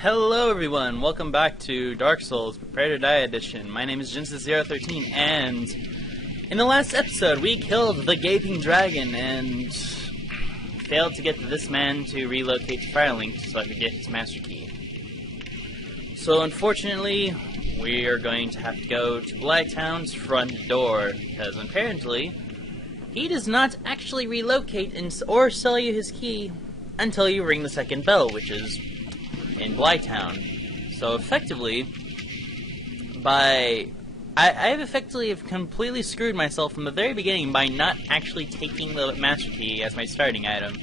Hello everyone, welcome back to Dark Souls Prepare to Die Edition. My name is Genesis013, and in the last episode we killed the Gaping Dragon and failed to get this man to relocate to Firelink so I could get his Master Key. So unfortunately, we are going to have to go to Blighttown's front door, because apparently he does not actually relocate or sell you his key until you ring the second bell, which is in Blighttown. So effectively, I have effectively completely screwed myself from the very beginning by not actually taking the Master Key as my starting item.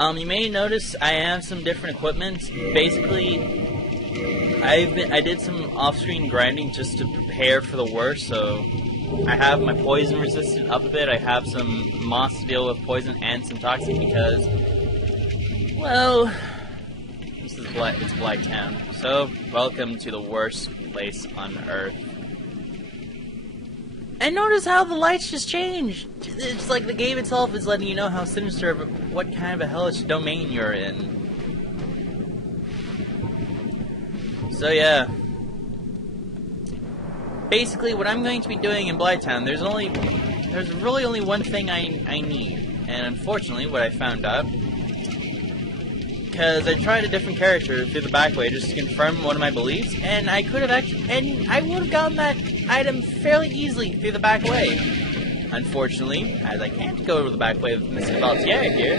You may notice I have some different equipment. Basically, I did some off-screen grinding just to prepare for the worst. So I have my poison resistant up a bit. I have some moss to deal with poison and some toxins because, well, it's Blighttown. So, welcome to the worst place on Earth. And notice how the lights just changed! It's like the game itself is letting you know how sinister, what kind of a hellish domain you're in. So yeah. Basically, what I'm going to be doing in Blighttown, there's really only one thing I need. And unfortunately, what I found out, because I tried a different character through the back way just to confirm one of my beliefs, and I would have gotten that item fairly easily through the back way. Unfortunately, as I can't go over the back way with Mr. Valtier here,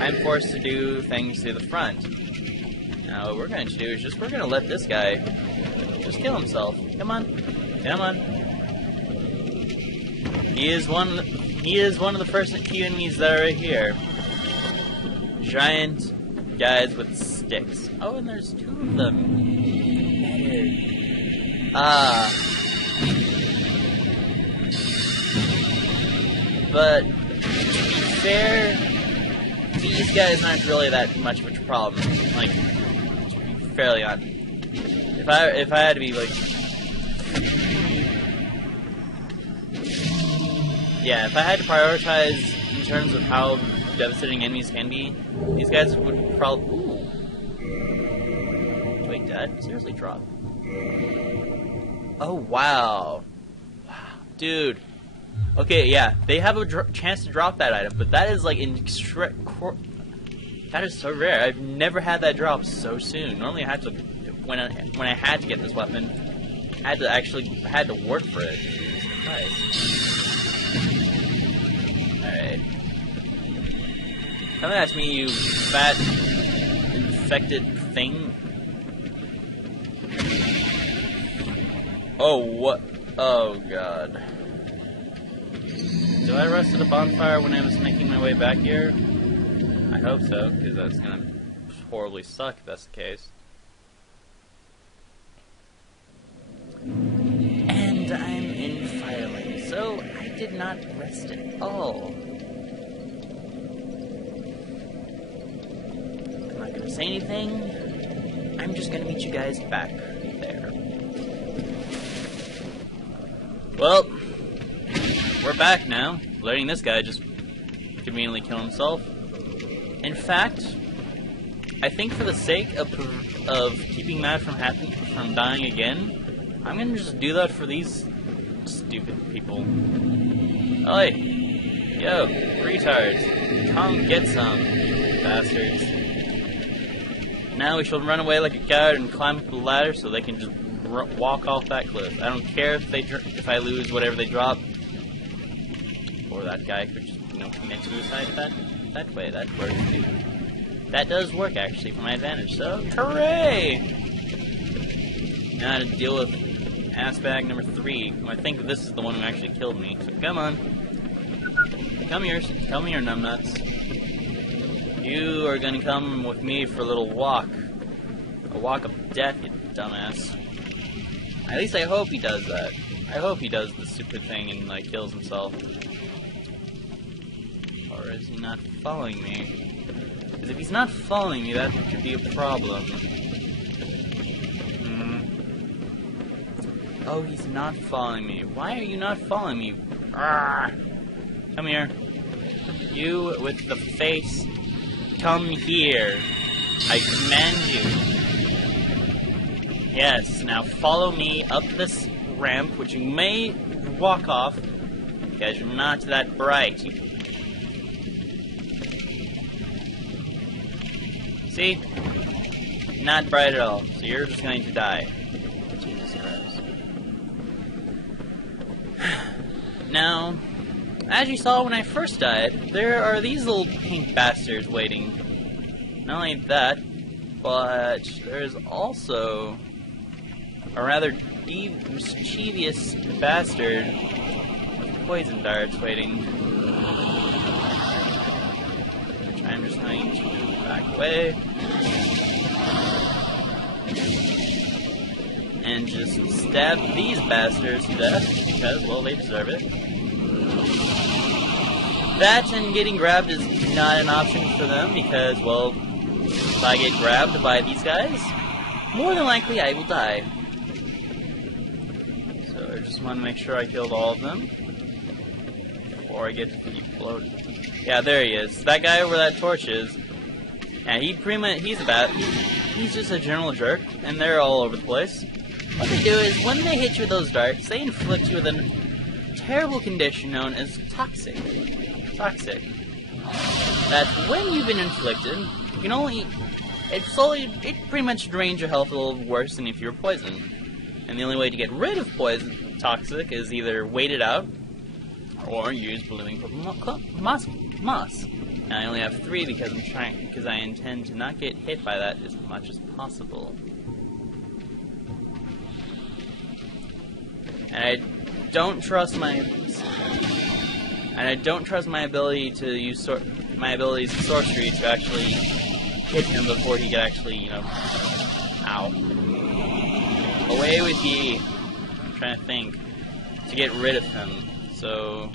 I'm forced to do things through the front. Now what we're going to do is we're going to let this guy just kill himself. Come on. Come on. He is one of the first few enemies that are right here. Giant guys with sticks. Oh, and there's two of them. But to be fair, these guys aren't really that much of a problem. Like, to be fairly honest, if I had to be like, yeah, if I had to prioritize in terms of how devastating enemies can be, these guys would probably... Ooh. Wait, did I seriously drop? Oh, wow. Wow. Dude. Okay, yeah, they have a chance to drop that item, but that is like that is so rare. I've never had that drop so soon. Normally I had to, when I had to get this weapon, I had to work for it. Jesus Christ. Alright. Come at me, you fat, infected thing. Oh, what? Oh, God. Did I rest at a bonfire when I was making my way back here? I hope so, because that's gonna horribly suck if that's the case. And I'm in filing, so I did not rest at all. I'm not gonna say anything. I'm just gonna meet you guys back there. Well, we're back now, letting this guy just conveniently kill himself. In fact, I think for the sake of keeping that from dying again, I'm gonna just do that for these stupid people. Oi! Yo, retards! Come get some, bastards. Now we shall run away like a coward and climb up the ladder so they can just walk off that cliff. I don't care if I lose whatever they drop. Or that guy could just, commit suicide that way. That works too. That does work actually for my advantage. So hooray! Now to deal with ass bag number 3. I think this is the one who actually killed me. So come on. Come here, numbnuts. You are gonna come with me for a little walk. A walk of death, you dumbass. At least I hope he does that. I hope he does the stupid thing and, like, kills himself. Or is he not following me? Because if he's not following me, that could be a problem. Oh, he's not following me. Why are you not following me? Arrgh. Come here. You with the face. Come here. I command you. Yes, now follow me up this ramp, which you may walk off, because you're not that bright. See? Not bright at all, so you're just going to die. Jesus Christ. Now, as you saw when I first died, there are these little pink bastards waiting. Not only that, but there's also a rather mischievous bastard with poison darts waiting. Which I'm just going to back away. And just stab these bastards to death, because, well, they deserve it. That and getting grabbed is not an option for them, because, well, if I get grabbed by these guys, more than likely I will die. So I just want to make sure I killed all of them before I get to the float. Yeah, there he is. That guy where that torch is. Yeah, he's just a general jerk, and they're all over the place. What they do is, when they hit you with those darts, they inflict you with a terrible condition known as toxic. That when you've been inflicted, you can only... It pretty much drains your health a little worse than if you were poisoned. And the only way to get rid of toxic is either wait it out, or use blooming purple moss. Now I only have 3 because I intend to not get hit by that as much as possible. And I don't trust my ability to use my abilities of sorcery to actually hit him before he could actually, you know, ow. Away with ye. I'm trying to think to get rid of him. So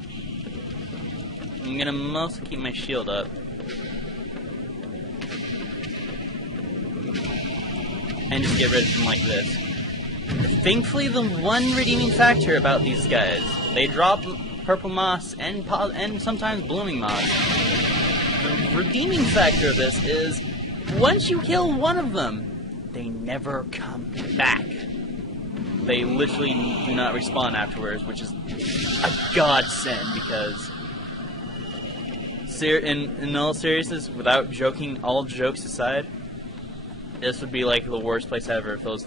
I'm gonna mostly keep my shield up. And just get rid of him like this. Thankfully, the one redeeming factor about these guys, they drop purple moss and sometimes blooming moss. The redeeming factor of this is, once you kill one of them, they never come back. They literally do not respawn afterwards, which is a godsend, because in all seriousness, without joking, all jokes aside, this would be like the worst place ever if those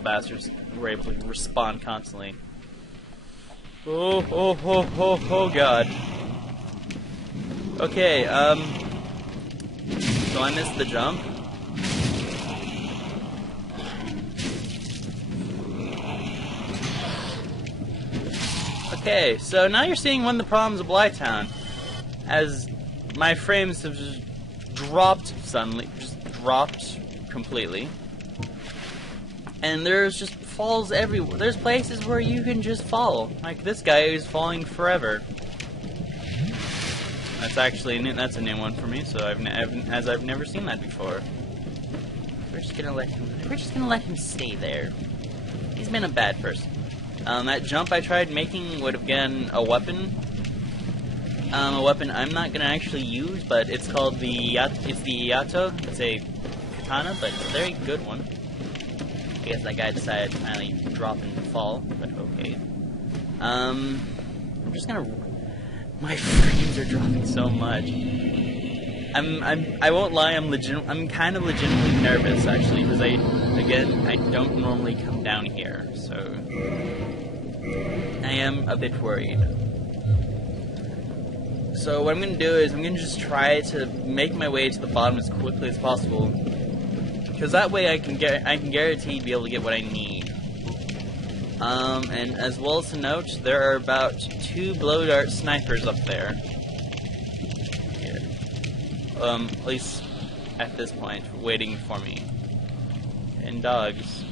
bastards were able to respawn constantly. Oh god. Okay, so I missed the jump. Okay, so now you're seeing one of the problems of Blighttown, as my frames have just dropped suddenly, completely, and there's just falls everywhere. There's places where you can just fall, like this guy who's falling forever. That's actually that's a new one for me, so I've never seen that before. We're just gonna let him stay there. He's been a bad person. That jump I tried making would have been a weapon. A weapon I'm not gonna actually use, but it's called the Yato. It's a katana, but it's a very good one. I guess that guy decided to finally drop and fall, but okay. I'm just gonna. My frames are dropping so much. I won't lie. I'm kind of legitimately nervous actually, because I don't normally come down here, so I am a bit worried. So what I'm gonna do is I'm gonna just try to make my way to the bottom as quickly as possible, because that way I can guarantee to be able to get what I need. And as well as to note, there are about 2 blow dart snipers up there. Here. At least at this point, waiting for me. And dogs.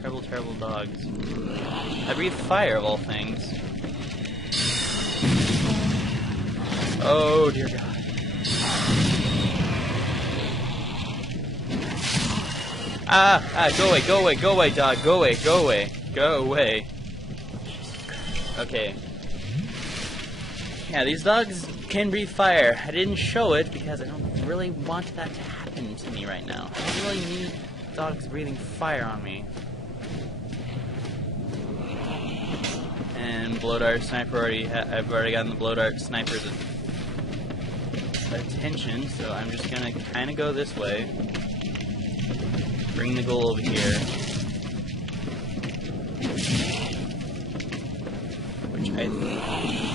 Terrible, terrible dogs. I breathe fire of all things. Oh dear God. Go away, dog, go away. Okay. Yeah, these dogs can breathe fire. I didn't show it because I don't really want that to happen. happen to me right now? I don't really need dogs breathing fire on me. And blow dart sniper I've already gotten the blow dart sniper's attention, so I'm just gonna kind of go this way. Bring the ghoul over here. Which I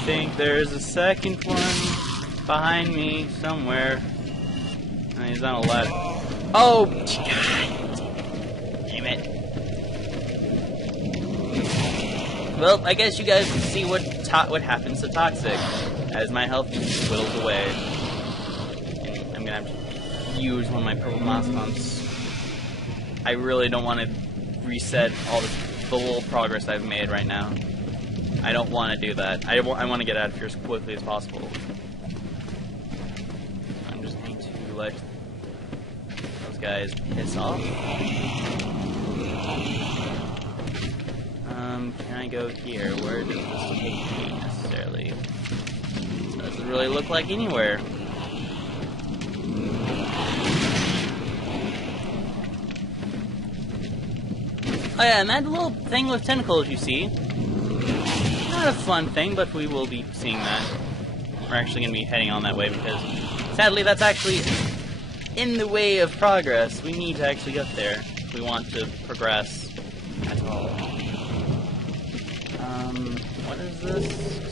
think there's a second one behind me somewhere. Oh, he's on a ladder. Oh, God! Damn it. Well, I guess you guys can see what happens to Toxic as my health just whittles away. And I'm gonna have to use one of my purple moss pumps. I really don't want to reset all the little progress I've made right now. I don't want to do that. I want to get out of here as quickly as possible. I'm just going to let those guys piss off. Can I go here? Where does this take me necessarily? Doesn't really look like anywhere. Oh yeah, and that little thing with tentacles you see. Not a fun thing, but we will be seeing that. We're actually going to be heading on that way because, sadly, that's actually in the way of progress. We need to actually get there if we want to progress at all. What is this?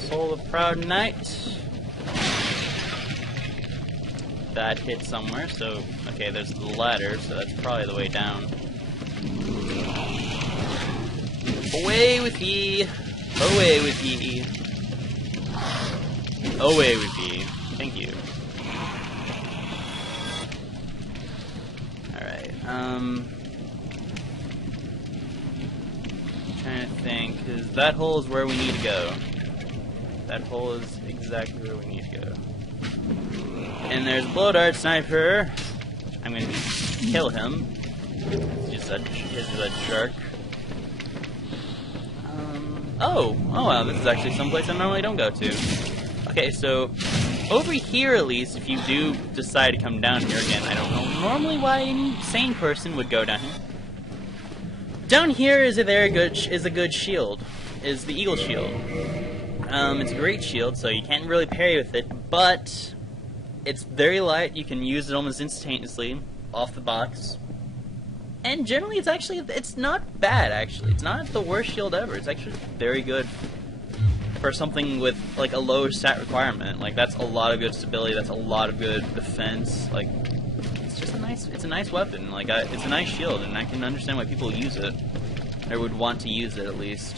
Soul of Proud Knight. That hit somewhere, so, okay, there's the ladder, so that's probably the way down. Away with ye! Away with ye! Away with ye! Thank you. Alright, trying to think, because that hole is where we need to go. That hole is exactly where we need to go. And there's a blow dart sniper. I'm gonna kill him. He's just a jerk. Oh wow, this is actually someplace I normally don't go to. Okay, so over here at least, if you do decide to come down here again, I don't know normally why any sane person would go down here. Down here is a good shield, is the eagle shield. It's a great shield, so you can't really parry with it, but it's very light. You can use it almost instantaneously off the box. And generally, it's not bad, actually. It's not the worst shield ever. It's actually very good for something with, like, a low stat requirement. Like, that's a lot of good stability, that's a lot of good defense. Like, it's a nice weapon. Like, it's a nice shield, and I can understand why people use it. Or would want to use it, at least.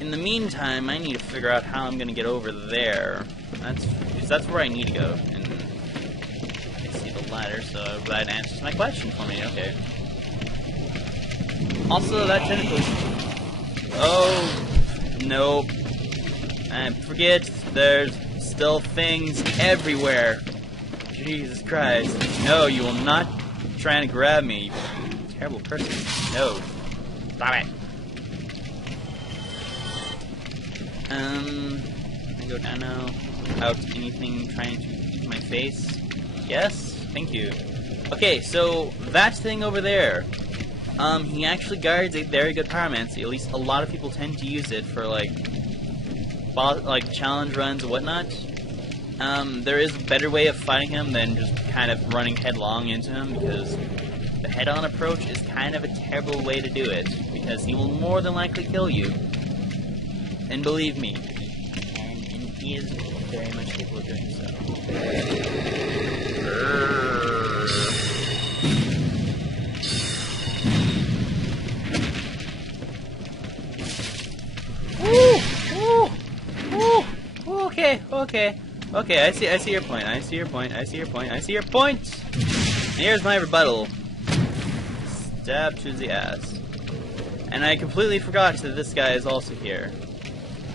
In the meantime, I need to figure out how I'm gonna get over there. That's where I need to go. And ladder, so that answers my question for me. Okay. Also, that tentacle. Oh, nope. And forget, there's still things everywhere. Jesus Christ. No, you will not try and grab me. You terrible person. No. Stop it. I go down now without anything trying to eat my face. Yes? Thank you. Okay, so that thing over there, he actually guards a very good pyromancy. At least a lot of people tend to use it for like challenge runs and whatnot. There is a better way of fighting him than just kind of running headlong into him, because the head-on approach is kind of a terrible way to do it, because he will more than likely kill you. And believe me, and he is very much capable of doing so. Okay, I see your point. I see your point. Here's my rebuttal. Stab to the ass. And I completely forgot that this guy is also here.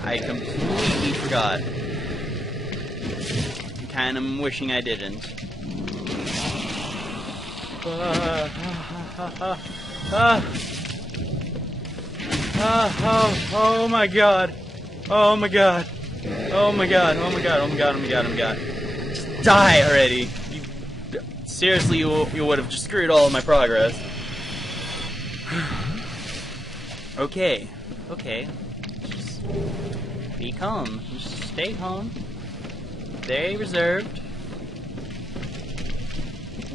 I completely forgot. kind of wishing I didn't. Oh my god. Oh my god. Oh my god. Oh my god. Oh my god. Oh my god. Oh my god. Just die already. You seriously, you would have just screwed all of my progress. Okay. Just be calm. Just stay calm. Stay reserved.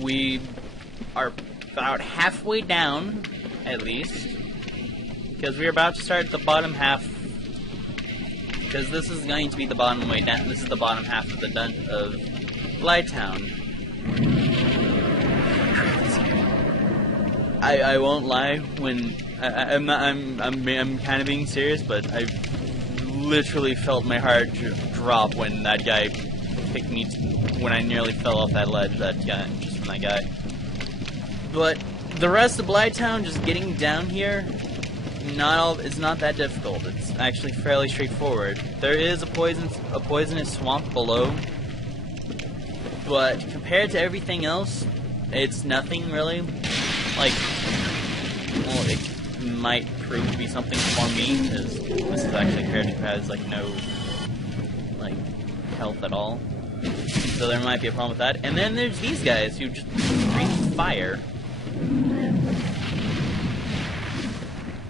We are about halfway down, at least, because we're about to start the bottom half. Because this is going to be the bottom way down. This is the bottom half of the of Blighttown. I won't lie when I'm kind of being serious, but I literally felt my heart drop when that guy picked me when I nearly fell off that ledge. That guy, just from that guy. But the rest of Blighttown, just getting down here, it's not that difficult. It's actually fairly straightforward. There is a poisonous swamp below, but compared to everything else, it's nothing really. Like, well, it might prove to be something for me, because this is actually a character who has, like, no, like, health at all. So there might be a problem with that. And then there's these guys who just breathe fire.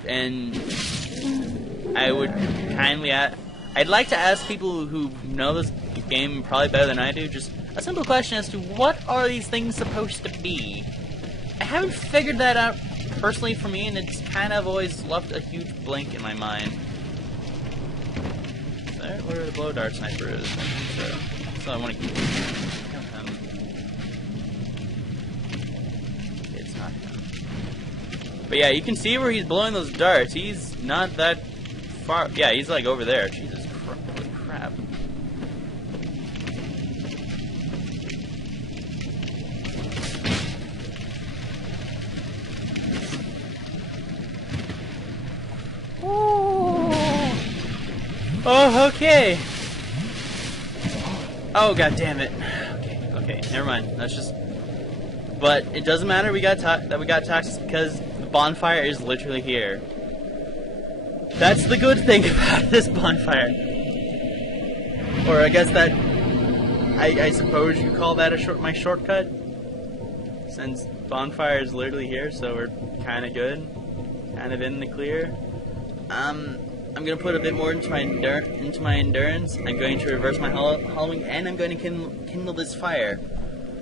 And I would kindly I'd like to ask people who know this game probably better than I do, just a simple question as to what are these things supposed to be? I haven't figured that out personally for me, and it's kind of always left a huge blank in my mind. Is that where the blow dart sniper is? So I want to keep him. It's not him. But yeah, you can see where he's blowing those darts. He's not that far. Yeah, he's like over there. Jesus crap. Oh, okay. Oh, god damn it. Okay, never mind. That's just. But it doesn't matter. We got toxins because the bonfire is literally here. That's the good thing about this bonfire. Or I guess that. I suppose you call that my shortcut, since bonfire is literally here, so we're kind of good, kind of in the clear. I'm going to put a bit more into my endurance. I'm going to reverse my hollowing, and I'm going to kindle this fire.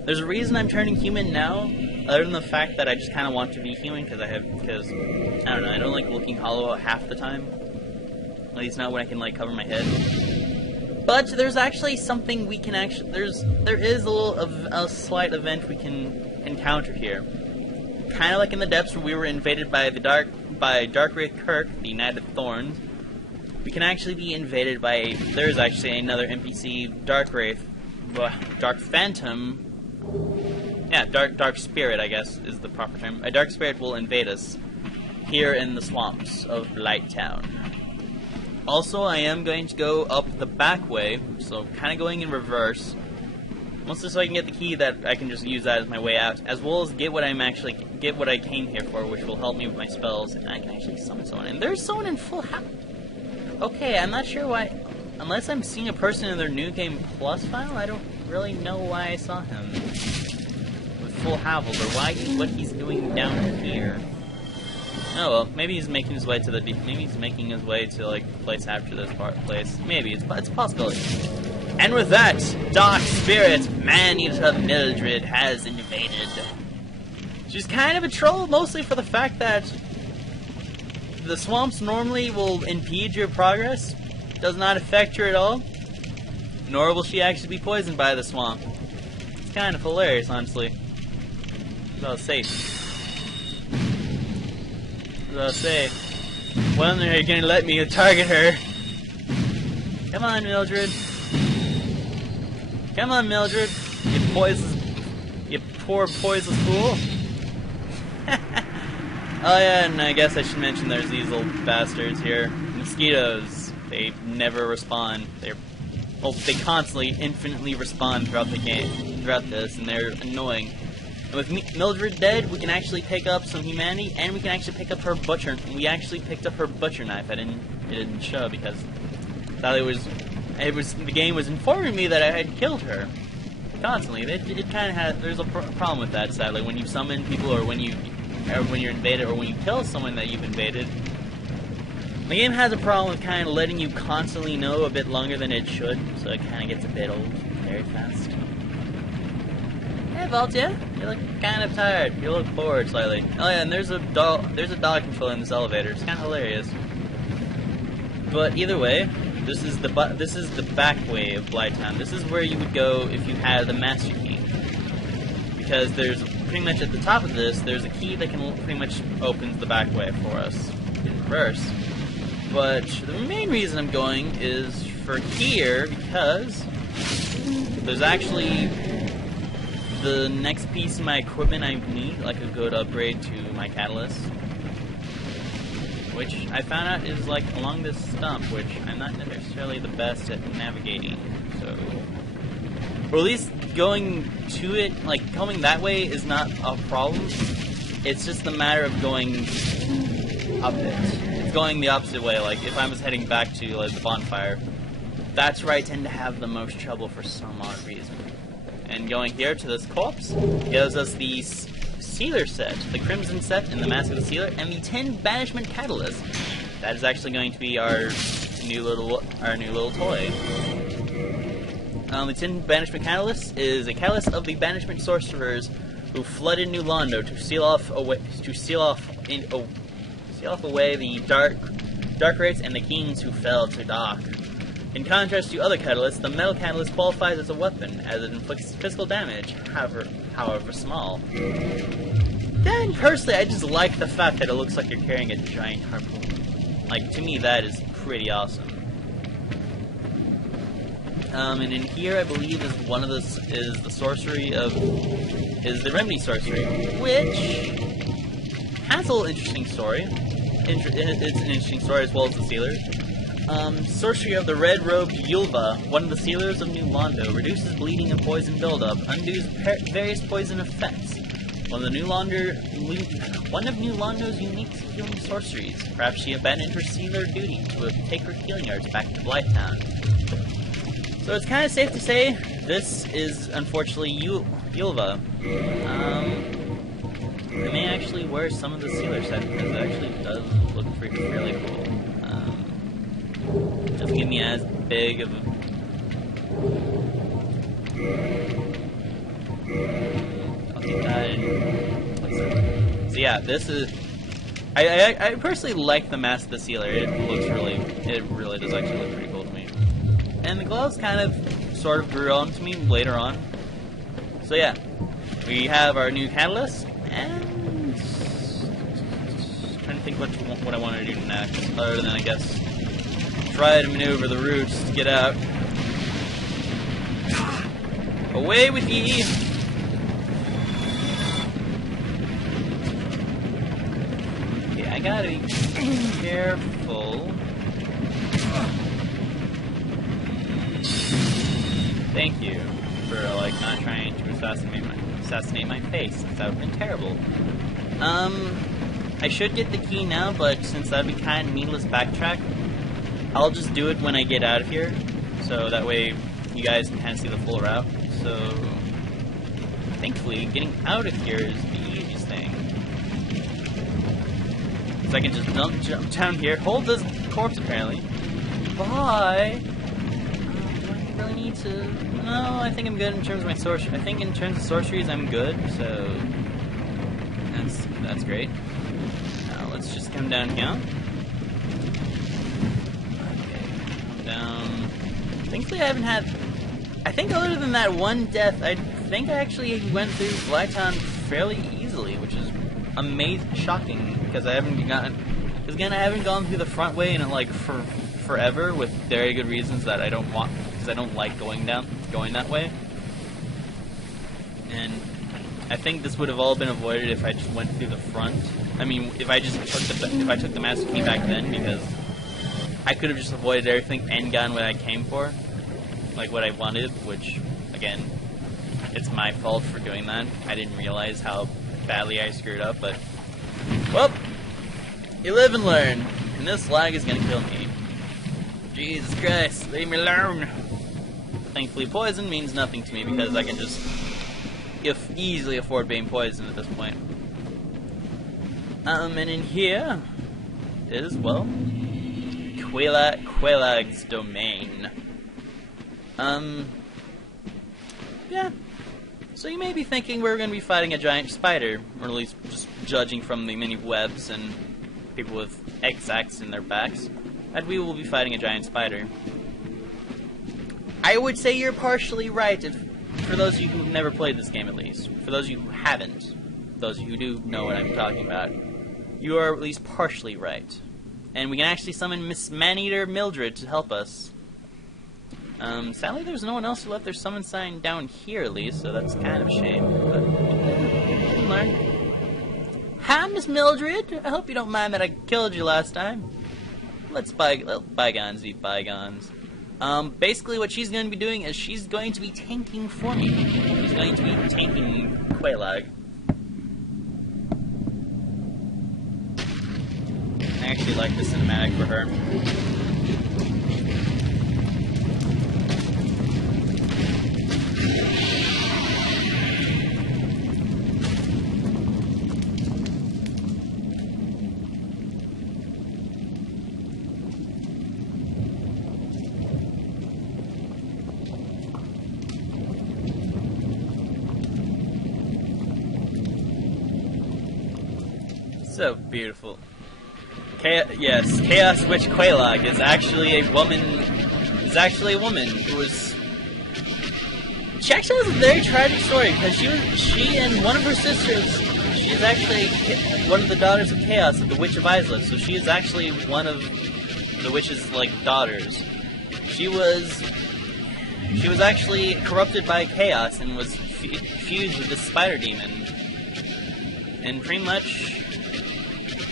There's a reason I'm turning human now, other than the fact that I just kind of want to be human, because I don't know, I don't like looking hollow half the time. At least not when I can, like, cover my head. But there's actually something we can actually, there is a slight event we can encounter here. Kind of like in the depths where we were invaded by Darkwraith Kirk, the Knight of Thorns. We can actually be invaded by, there's actually another NPC, Darkwraith, Dark Phantom, yeah, Dark Spirit, I guess, is the proper term. A Dark Spirit will invade us here in the swamps of Blighttown. Also, I am going to go up the back way, so kind of going in reverse, mostly so I can get the key that I can just use that as my way out, as well as get what I came here for, which will help me with my spells, and I can actually summon someone. And there's someone in full house. Okay, I'm not sure why, unless I'm seeing a person in their New Game Plus file, I don't really know why I saw him with full Havel, or what he's doing down here. Oh well, maybe he's making his way to like place after this place. Maybe it's a possibility. And with that, Dark Spirit, Man-Eater Mildred has invaded. She's kind of a troll, mostly for the fact that the swamps normally will impede your progress. Does not affect her at all. Nor will she actually be poisoned by the swamp. It's kind of hilarious, honestly. As I'll say. When are you gonna let me target her? Come on, Mildred. Come on, Mildred. You poor poisonous fool. Oh yeah, and I guess I should mention there's these little bastards here. Mosquitoes. They never respawn. They constantly, infinitely respawn throughout the game, throughout this, and they're annoying. And with Mildred dead, we can actually pick up some humanity, and we can actually pick up her butcher. We actually picked up her butcher knife. It didn't show because I thought the game was informing me that I had killed her. constantly. It kind of has. There's a problem with that, sadly. When you summon people, or when you're invaded, or when you kill someone that you've invaded, the game has a problem with kind of letting you constantly know a bit longer than it should, so it kind of gets a bit old very fast. Hey, Voltia, you look kind of tired. You look bored slightly. Oh yeah, and there's a dog control in this elevator. It's kind of hilarious. But either way, this is the back way of Blighttown. This is where you would go if you had the master key, because there's pretty much at the top of this, there's a key that can pretty much opens the back way for us in reverse. But the main reason I'm going is for here, because there's actually the next piece of my equipment I need, like a good upgrade to my catalyst, which I found out is like along this stump, which I'm not necessarily the best at navigating, so... Or at least going to it, like coming that way is not a problem, it's just a matter of going up it. It's going the opposite way, like if I was heading back to like the bonfire, that's where I tend to have the most trouble for some odd reason. And going here to this corpse gives us the Sealer set, the Crimson set and the Mask of the Sealer, and the 10 Banishment Catalyst. That is actually going to be our new little toy. The 10 Banishment Catalyst is a catalyst of the banishment sorcerers who flooded New Londo to seal off away the dark rates and the kings who fell to dark. In contrast to other catalysts, the metal catalyst qualifies as a weapon, as it inflicts physical damage, however small. Then, personally, I just like the fact that it looks like you're carrying a giant harpoon. Like, to me, that is pretty awesome. And in here, I believe is the sorcery of, is the remedy sorcery, which has a little interesting story. It's an interesting story as well as the sealer. Sorcery of the Red-Robed Yulva, one of the sealers of New Londo, reduces bleeding and poison buildup, undoes various poison effects. One of New Londo's unique healing sorceries. Perhaps she abandoned her sealer duty to take her healing arts back to Blighttown. So it's kind of safe to say this is unfortunately Yulva. I may actually wear some of the sealer set because it actually does look fairly cool. It doesn't give me as big of a... I'll keep that in. So yeah, this is... I personally like the Mask of the Sealer. It really does actually look pretty cool to me. And the gloves kind of, sort of grew on to me later on. So yeah, we have our new catalyst, and... trying to think what I want to do next, other than, I guess, try to maneuver the roots to get out. Away with ye! Okay, I gotta be careful. Thank you for, like, not trying to assassinate my face. That would have been terrible. I should get the key now, but since that would be kind of meaningless backtrack, I'll just do it when I get out of here, so that way you guys can kind of see the full route. So, thankfully, getting out of here is the easiest thing. So I can just jump down here, hold this corpse apparently. Bye! Do I really need to... No, I think I'm good in terms of my sorcery. I think in terms of sorceries I'm good, so... That's great. Now let's just come down here. Thankfully I haven't had... I think other than that one death, I think I actually went through Blighttown fairly easily, which is amazing, shocking, because I haven't gotten... Because again, I haven't gone through the front way in like forever, with very good reasons that I don't want, because I don't like going that way. And I think this would have all been avoided if I just went through the front. I mean, if I took the master key back then, because I could have just avoided everything and gotten what I came for, like what I wanted, which, again, it's my fault for doing that. I didn't realize how badly I screwed up, but, well, you live and learn, and this lag is gonna kill me. Jesus Christ, leave me alone. thankfully poison means nothing to me because I can just easily afford being poisoned at this point. And in here is, well, Queelag's domain. Yeah. So you may be thinking we're going to be fighting a giant spider, or at least just judging from the many webs and people with egg sacs in their backs, that we will be fighting a giant spider. I would say you're partially right, for those of you who've never played this game at least. For those of you who haven't, those of you who do know what I'm talking about, you are at least partially right. And we can actually summon Miss Maneater Mildred to help us. Sadly, there's no one else who left their summon sign down here, at least, so that's kind of a shame. But we'll learn. Hi, Miss Mildred. I hope you don't mind that I killed you last time. Let bygones be bygones. Basically, what she's going to be doing is she's going to be tanking for me. She's going to be tanking Queelag. I actually like the cinematic for her. So beautiful. Yes, Chaos Witch Queelag is actually a woman. Who was. She actually has a very tragic story because she and one of her sisters. She's actually one of the daughters of Chaos, of the Witch of Isla. So she is actually one of the witch's daughters. She was actually corrupted by Chaos and was fused with this spider demon, and pretty much.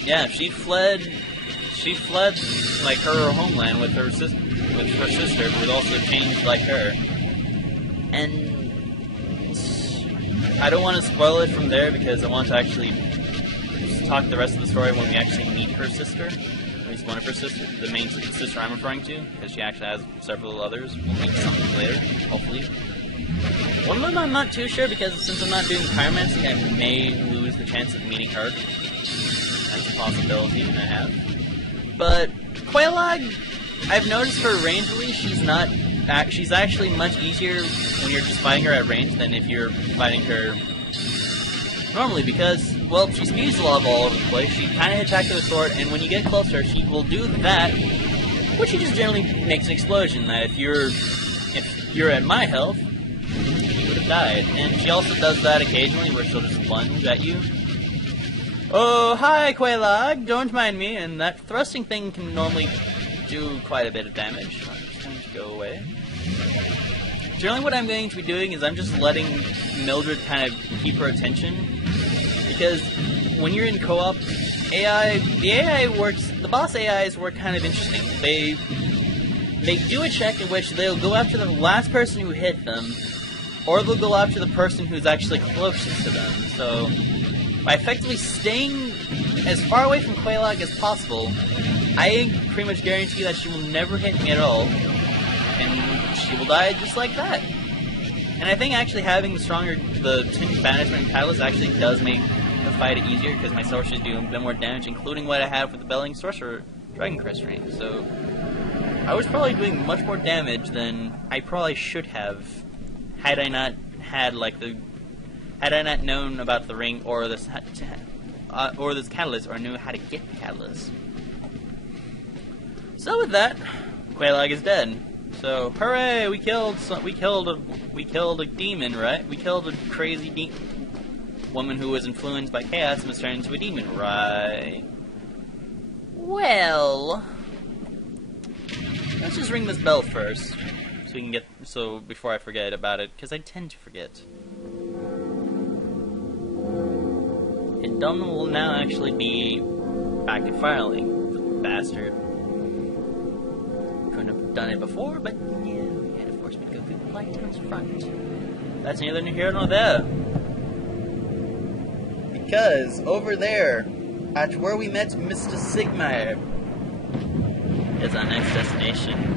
Yeah, she fled her homeland with her sister, who was also changed like her. And I don't want to spoil it from there because I want to actually talk the rest of the story when we actually meet her sister. At least one of her sisters, the main sister I'm referring to, because she actually has several others. We'll meet something later, hopefully. One of them I'm not too sure because since I'm not doing pyromancy, I may lose the chance of meeting her. That's a possibility that I have. But Queelag, I've noticed for range release, she's actually much easier when you're just fighting her at range than if you're fighting her normally because, well, she speeds a lot all over the place. She kind of hits back with a sword, and when you get closer, she will do that, which she just generally makes an explosion. That if you're at my health, you would have died. And she also does that occasionally, where she'll just lunge at you. Oh, hi, Queelag! Don't mind me, and that thrusting thing can normally do quite a bit of damage. I'm just going to go away. Generally what I'm going to be doing is I'm just letting Mildred kind of keep her attention, because when you're in co-op, the boss AIs work kind of interesting. They do a check in which they'll go after the last person who hit them, or they'll go after the person who's actually closest to them, so... By effectively staying as far away from Queelag as possible, I pretty much guarantee that she will never hit me at all, and she will die just like that. And I think actually having the Tinge Banishment Catalyst actually does make the fight easier, because my sorcerers do a bit more damage, including what I have with the Belling Sorcerer Dragon Crest Ring. So I was probably doing much more damage than I probably should have, had I not known about the ring or this catalyst, or knew how to get the catalyst. So with that, Queelag is dead. So hooray! We killed a demon, right? We killed a crazy woman who was influenced by chaos and was turned into a demon, right? Well, let's just ring this bell first, so we can before I forget about it, because I tend to forget. And Dom will now actually be back at Firelink, bastard. Couldn't have done it before, but yeah, we had to force me to go through the Blighttown's front. That's neither here nor there. Because over there, at where we met Mr. Sigmar, is our next destination.